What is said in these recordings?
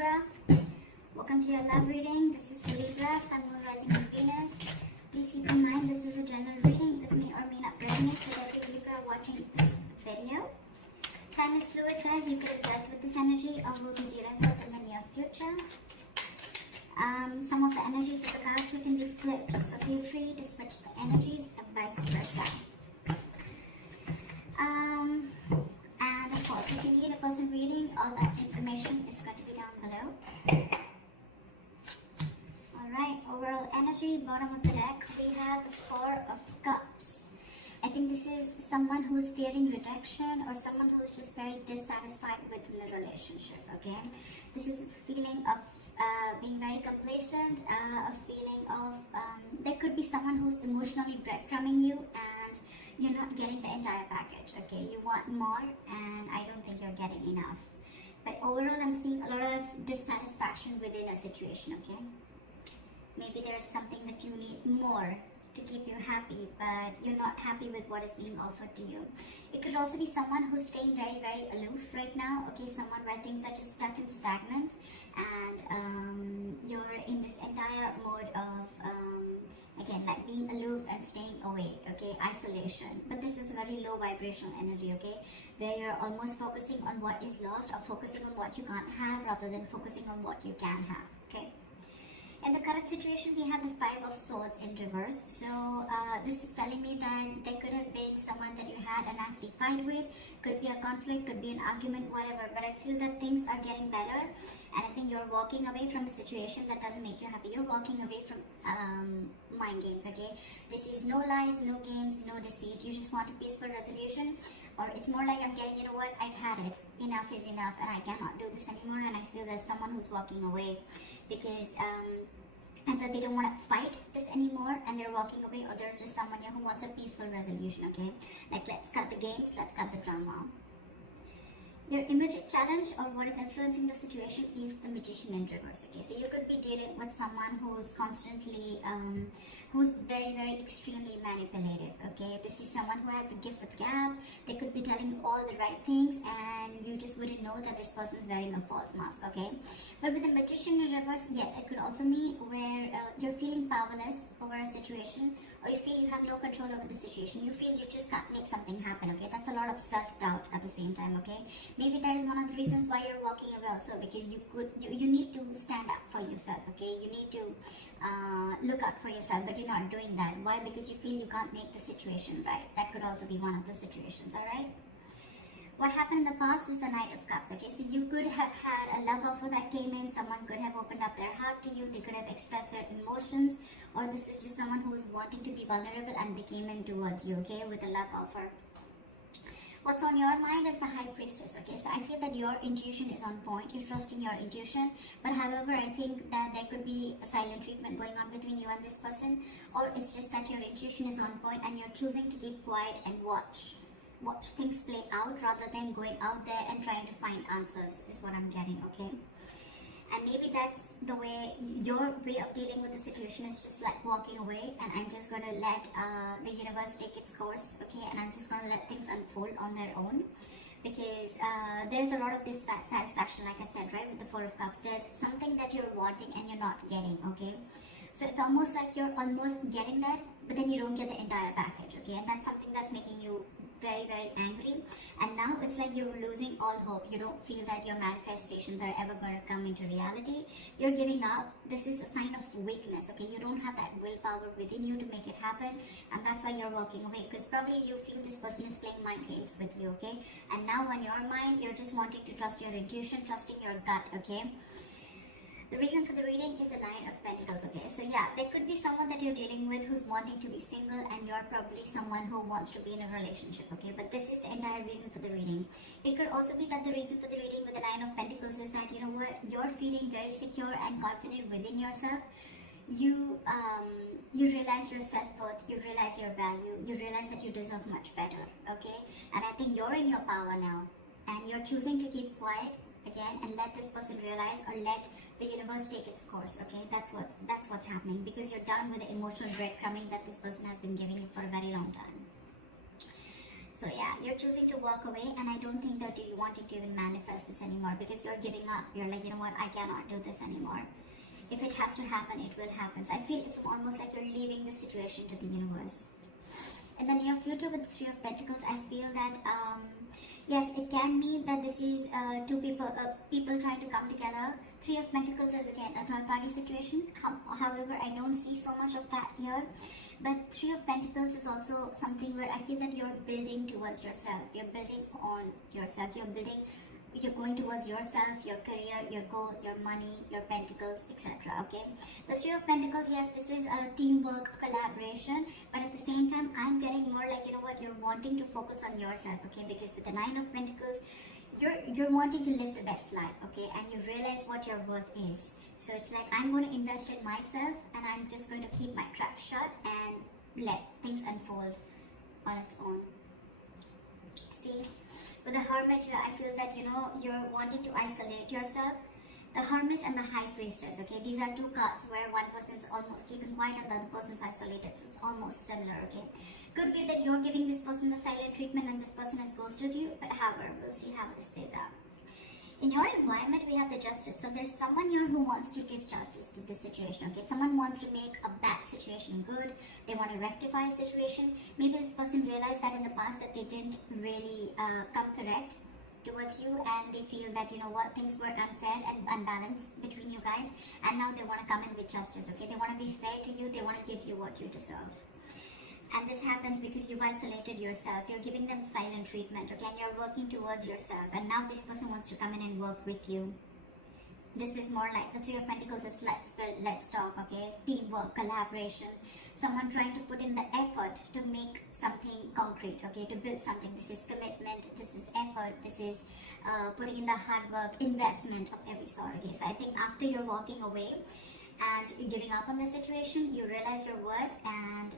Libra. Welcome to your love reading. This is Libra, Sun, Moon, Rising, and Venus. Please keep in mind this is a general reading. This may or may not resonate with every Libra watching this video. Time is fluid, guys. You could have dealt with this energy or will be dealing with in the near future. Some of the energies of the cards can be flipped, so feel free to switch the energies and vice versa. And of course, if you need a person reading, all that information is going to be down below. Alright, overall energy, bottom of the deck, we have the Four of Cups. I think this is someone who is fearing rejection or someone who is just very dissatisfied within the relationship, okay? This is a feeling of being very complacent, a feeling of, there could be someone who's emotionally breadcrumbing you and you're not getting the entire package, okay? You want more and I don't think you're getting enough. But overall, I'm seeing a lot of dissatisfaction within a situation, okay? Maybe there's something that you need more to keep you happy, but you're not happy with what is being offered to you. It could also be someone who's staying very, very aloof right now, okay? Someone where things are just stuck and stagnant and you're in this entire mode of, again, like being aloof and staying away, okay? Isolation. But this is a very low vibrational energy, okay? Where you're almost focusing on what is lost or focusing on what you can't have rather than focusing on what you can have, okay? In the current situation, we have the Five of Swords in reverse. So this is telling me that there could have been someone that you had a nasty fight with. Could be a conflict, could be an argument, whatever. But I feel that things are getting better. And I think you're walking away from a situation that doesn't make you happy. You're walking away from mind games, okay? This is no lies, no games, no deceit. You just want a peaceful resolution. Or it's more like I'm getting, you know what, I've had it. Enough is enough and I cannot do this anymore. And I feel there's someone who's walking away because either they don't want to fight this anymore and they're walking away, or there's just someone here who wants a peaceful resolution, okay? Like, let's cut the games, let's cut the drama. Your immediate challenge or what is influencing the situation is the Magician in reverse, okay? So you could be dealing with someone who's constantly, who's very, very extremely manipulative, okay? This is someone who has the gift with gab. They could be telling you all the right things and you just wouldn't know that this person is wearing a false mask, okay? But with the Magician in reverse, yes, it could also mean where you're feeling powerless over a situation, or you feel you have no control over the situation. You feel you just can't make something happen, okay? That's a lot of self-doubt at the same time, okay? Maybe that is one of the reasons why you're walking away also, because you need to stand up for yourself, okay? You need to look out for yourself, but you're not doing that. Why? Because you feel you can't make the situation right. That could also be one of the situations, alright? What happened in the past is the Knight of Cups, okay? So you could have had a love offer that came in. Someone could have opened up their heart to you. They could have expressed their emotions. Or this is just someone who is wanting to be vulnerable and they came in towards you, okay? With a love offer. What's on your mind is the High Priestess, okay? So I feel that your intuition is on point. You're trusting your intuition. But however, I think that there could be a silent treatment going on between you and this person. Or it's just that your intuition is on point and you're choosing to keep quiet and watch things play out rather than going out there and trying to find answers is what I'm getting, okay? And maybe that's the way, your way of dealing with the situation is just like walking away and I'm just going to let the universe take its course, okay? And I'm just going to let things unfold on their own because there's a lot of dissatisfaction, like I said, right? With the Four of Cups, there's something that you're wanting and you're not getting, okay? So it's almost like you're almost getting that, but then you don't get the entire package, okay? And that's something that's making you very, very angry. And now it's like you're losing all hope. You don't feel that your manifestations are ever going to come into reality. You're giving up. This is a sign of weakness, okay? You don't have that willpower within you to make it happen, and that's why you're walking away, because probably you feel this person is playing mind games with you, okay? And now on your mind, you're just wanting to trust your intuition, trusting your gut, okay? The reason for the reading is the Nine of Pentacles, okay? So yeah, there could be someone that you're dealing with who's wanting to be single and you're probably someone who wants to be in a relationship, okay? But this is the entire reason for the reading. It could also be that the reason for the reading with the Nine of Pentacles is that, you know what, you're feeling very secure and confident within yourself. You realize your self-worth, you realize your value, you realize that you deserve much better, okay? And I think you're in your power now and you're choosing to keep quiet again and let this person realize, or let the universe take its course, okay? That's what's happening, because you're done with the emotional breadcrumbing that this person has been giving you for a very long time. So yeah, you're choosing to walk away, and I don't think that you're wanting to even manifest this anymore, because you're giving up. You're like, you know what, I cannot do this anymore. If it has to happen, it will happen. So I feel it's almost like you're leaving the situation to the universe. In the near future with the Three of Pentacles, I feel that yes, it can mean that this is two people trying to come together. Three of Pentacles is again a third party situation. However, I don't see so much of that here. But Three of Pentacles is also something where I feel that you're building towards yourself. You're building on yourself. You're going towards yourself, your career, your goal, your money, your pentacles, etc. Okay, the Three of Pentacles, yes, this is a teamwork, collaboration, but at the same time, I'm getting more like, you know what, you're wanting to focus on yourself. Okay, because with the Nine of Pentacles, you're wanting to live the best life. Okay, and you realize what your worth is. So it's like, I'm going to invest in myself, and I'm just going to keep my trap shut and let things unfold on its own. See, with the Hermit here, I feel that, you know, you're wanting to isolate yourself. The Hermit and the High Priestess, okay, these are two cards where one person's almost keeping quiet and the other person's isolated, so it's almost similar. Okay, could be that you're giving this person the silent treatment and this person has ghosted you, but however, we'll see how this plays out. In your environment, we have the Justice. So there's someone here who wants to give justice to this situation. Okay, someone wants to make a bad situation good. They want to rectify a situation. Maybe this person realized that in the past that they didn't really come correct towards you, and they feel that, you know what, things were unfair and unbalanced between you guys, and now they want to come in with justice. Okay, they want to be fair to you. They want to give you what you deserve. And this happens because you've isolated yourself. You're giving them silent treatment, okay? And you're working towards yourself. And now this person wants to come in and work with you. This is more like the Three of Pentacles is let's build, let's talk, okay? Teamwork, collaboration. Someone trying to put in the effort to make something concrete, okay? To build something. This is commitment, this is effort, this is putting in the hard work, investment of every sort, okay? So I think after you're walking away and giving up on the situation, you realize your worth, and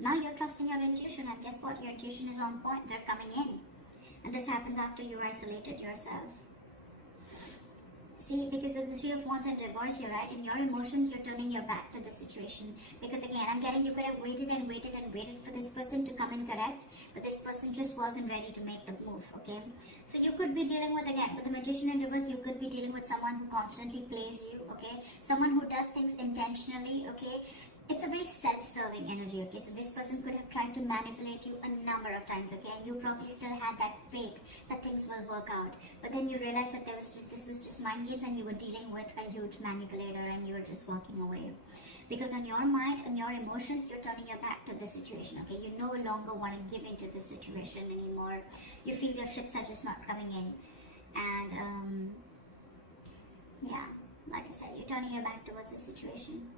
now you're trusting your intuition, and guess what, your intuition is on point. They're coming in, and this happens after you isolated yourself. See, because with the Three of Wands in reverse, you're right, in your emotions, you're turning your back to the situation, because again, I'm getting you could have waited and waited and waited for this person to come in correct, but this person just wasn't ready to make the move. Okay, so you could be dealing with, again, with the Magician in reverse, you could be dealing with someone who constantly plays you. Okay, someone who does things intentionally. Okay, it's a very self-serving energy. Okay, so this person could have tried to manipulate you a number of times. Okay, and you probably still had that faith that things will work out, but then you realized that this was just mind games, and you were dealing with a huge manipulator, and you were just walking away. Because on your mind and your emotions, you're turning your back to the situation. Okay, you no longer want to give into this situation anymore. You feel your ships are just not coming in, and yeah, like I said, you're turning your back towards the situation.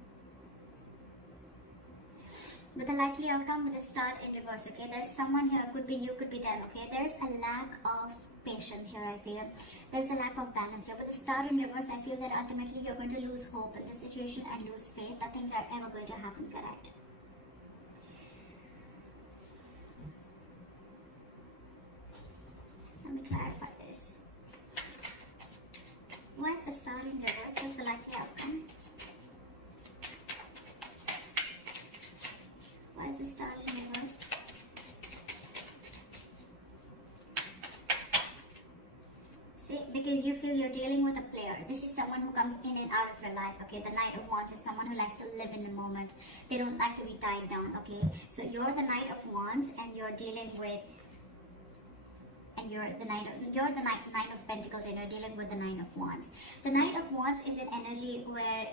With a likely outcome, with a Star in reverse, okay, there's someone here, could be you, could be them, okay, there's a lack of patience here, I feel. There's a lack of balance here. With the Star in reverse, I feel that ultimately you're going to lose hope in this situation and lose faith that things are ever going to happen correct. Let me clarify this. Why is the Star in reverse? What's the likely outcome? Why is the Star in reverse? See, because you feel you're dealing with a player. This is someone who comes in and out of your life, okay? The Knight of Wands is someone who likes to live in the moment. They don't like to be tied down, okay? So you're the Knight of Wands, and you're dealing with, and you're the Nine of Pentacles, and you're dealing with the Nine of Wands. The Knight of Wands is an energy where,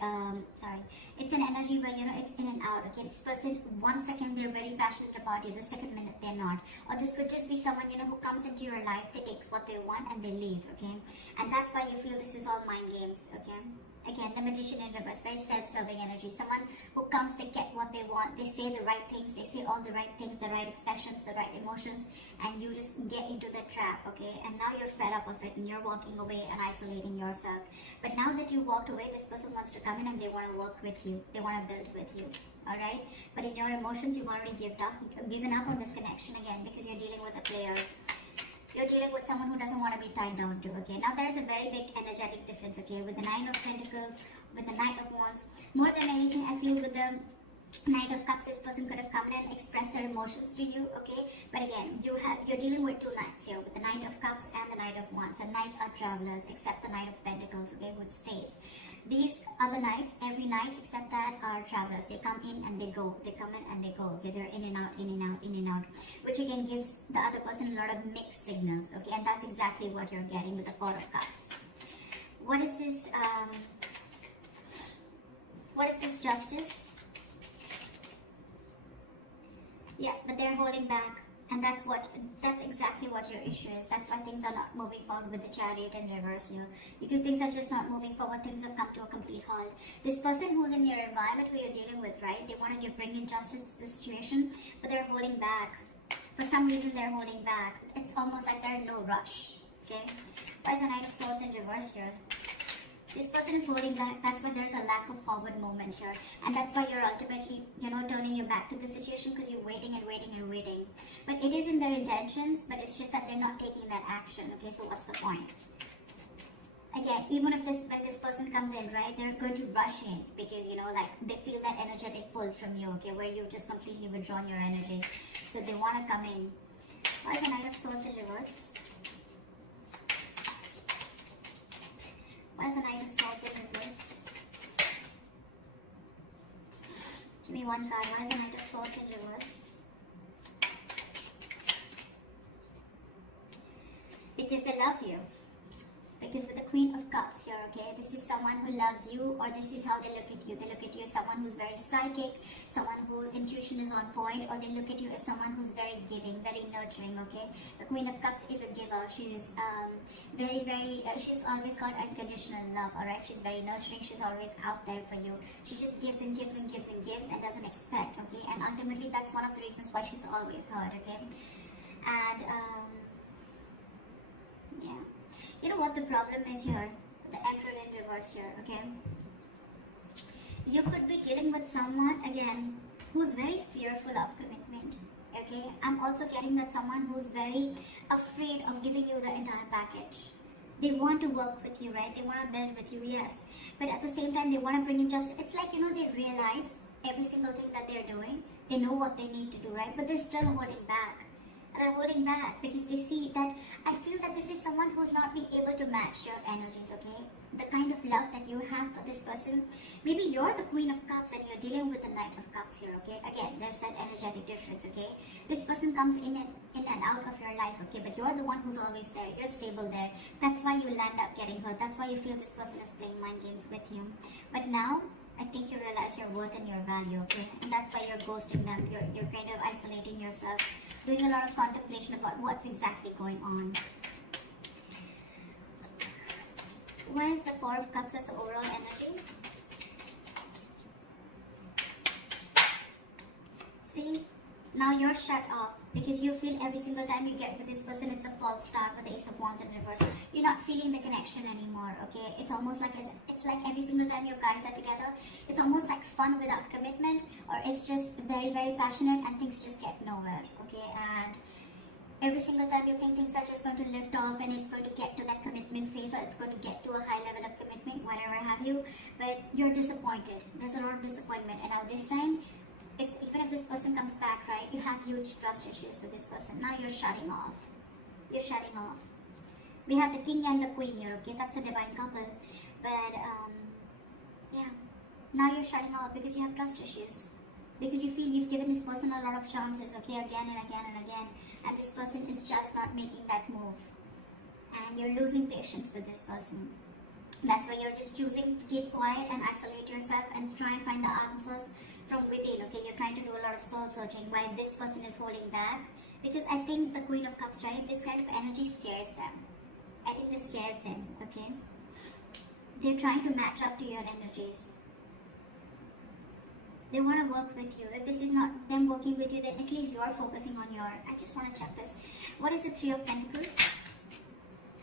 it's an energy where, you know, it's in and out. Okay, this person, 1 second they're very passionate about you, the second minute they're not. Or this could just be someone, you know, who comes into your life, they take what they want and they leave. Okay, and that's why you feel this is all mind games. Okay. Again, the Magician in reverse, very self-serving energy. Someone who comes, they get what they want, they say the right things, they say all the right things, the right expressions, the right emotions, and you just get into the trap, okay? And now you're fed up of it, and you're walking away and isolating yourself. But now that you walked away, this person wants to come in and they want to work with you. They want to build with you, all right? But in your emotions, you've already given up on this connection again, because you're dealing with a player. You're dealing with someone who doesn't want to be tied down to, okay? Now there's a very big energetic difference, okay? With the Nine of Pentacles, with the Knight of Wands, more than anything, I feel with the Knight of Cups, this person could have come in and expressed their emotions to you, okay? But again, you're dealing with two knights here, with the Knight of Cups and the Knight of Wands. And knights are travelers, except the Knight of Pentacles, okay, which stays. These other knights, every knight except that, are travelers. They come in and they go. They come in and they go, okay? They're in and out, in and out, in and out, which again gives the other person a lot of mixed signals, okay? And that's exactly what you're getting with the Four of Cups. What is this? What is this Justice? Yeah, but they're holding back, and that's exactly what your issue is. That's why things are not moving forward with the Chariot in reverse here. You feel things are just not moving forward, things have come to a complete halt. This person who's in your environment who you're dealing with, right, they want to bring in justice to the situation, but they're holding back. For some reason, they're holding back. It's almost like they're in no rush, okay? Why is the Knight of Swords in reverse here? This person is holding back. That's why there's a lack of forward movement here. And that's why you're ultimately, turning your back to the situation, because you're waiting and waiting and waiting. But it is in their intentions, but it's just that they're not taking that action. Okay, so what's the point? Again, even if when this person comes in, right, they're going to rush in because, they feel that energetic pull from you, okay, where you've just completely withdrawn your energies. So they want to come in. Why is the Knight of Swords in reverse? Why is the Knight of Swords in reverse? Give me one card. Why is the Knight of Swords in reverse? Because they love you. Because with the Queen of Cups here, okay, this is someone who loves you, or this is how they look at you. They look at you as someone who's very psychic, someone whose intuition is on point, or they look at you as someone who's very giving, very nurturing, okay? The Queen of Cups is a giver. She's she's always got unconditional love, alright? She's very nurturing. She's always out there for you. She just gives and gives and gives and gives and doesn't expect, okay? And ultimately, that's one of the reasons why she's always heard, okay? And, yeah. You know what the problem is here? The Emperor in reverse here, okay? You could be dealing with someone, again, who's very fearful of commitment, okay? I'm also getting that someone who's very afraid of giving you the entire package. They want to work with you, right? They want to build with you, yes. But at the same time, they want to bring in just, it's like, they realize every single thing that they're doing. They know what they need to do, right? But they're still holding back. They're holding back because they see that I feel that this is someone who's not being able to match your energies, okay? The kind of love that you have for this person. Maybe you're the Queen of Cups and you're dealing with the Knight of Cups here, okay? Again, there's that energetic difference, okay? This person comes in and out of your life, okay? But you're the one who's always there. You're stable there. That's why you land up getting hurt. That's why you feel this person is playing mind games with you. But now, I think you realize your worth and your value, okay? And that's why you're ghosting them. You're kind of isolating yourself, doing a lot of contemplation about what's exactly going on. Why is the Four of Cups as the overall energy? See? Now you're shut off because you feel every single time you get with this person, it's a false start with the Ace of Wands in reverse. You're not feeling the connection anymore, okay? It's almost like it's like every single time you guys are together, it's almost like fun without commitment, or it's just very, very passionate and things just get nowhere, okay? And every single time you think things are just going to lift off and it's going to get to that commitment phase, or it's going to get to a high level of commitment, whatever have you, but you're disappointed. There's a lot of disappointment, and now this time, even if this person comes back, right, you have huge trust issues with this person. Now you're shutting off. You're shutting off. We have the King and the Queen here, okay? That's a divine couple. But, yeah. Now you're shutting off because you have trust issues. Because you feel you've given this person a lot of chances, okay? Again and again and again. And this person is just not making that move. And you're losing patience with this person. That's why you're just choosing to keep quiet and isolate yourself and try and find the answers from within, okay? You're trying to do a lot of soul searching while this person is holding back. Because I think the Queen of Cups, right? This kind of energy scares them. I think this scares them, okay? They're trying to match up to your energies. They want to work with you. If this is not them working with you, then at least you're focusing on your... I just want to check this. What is the Three of Pentacles?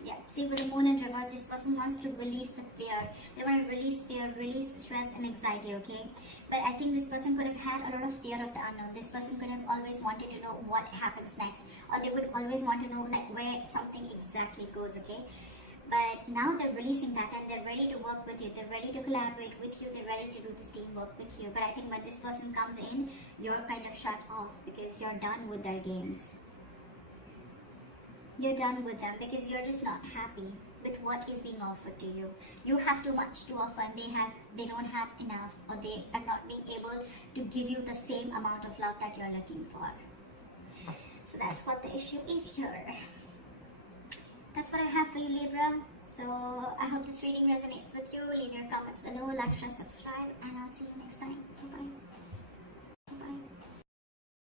Yeah, see, with the Moon in reverse, this person wants to release the fear. They want to release fear, release stress and anxiety, okay? But I think this person could have had a lot of fear of the unknown. This person could have always wanted to know what happens next. Or they would always want to know, like, where something exactly goes, okay? But now they're releasing that and they're ready to work with you. They're ready ready to collaborate with you, they're ready to do this teamwork with you. But I think when this person comes in, you're kind of shut off because you're done with their games. You're done with them because you're just not happy with what is being offered to you. You have too much to offer and they don't have enough, or they are not being able to give you the same amount of love that you're looking for. So that's what the issue is here. That's what I have for you, Libra. So I hope this reading resonates with you. Leave your comments below, like, share, subscribe, and I'll see you next time. Bye-bye.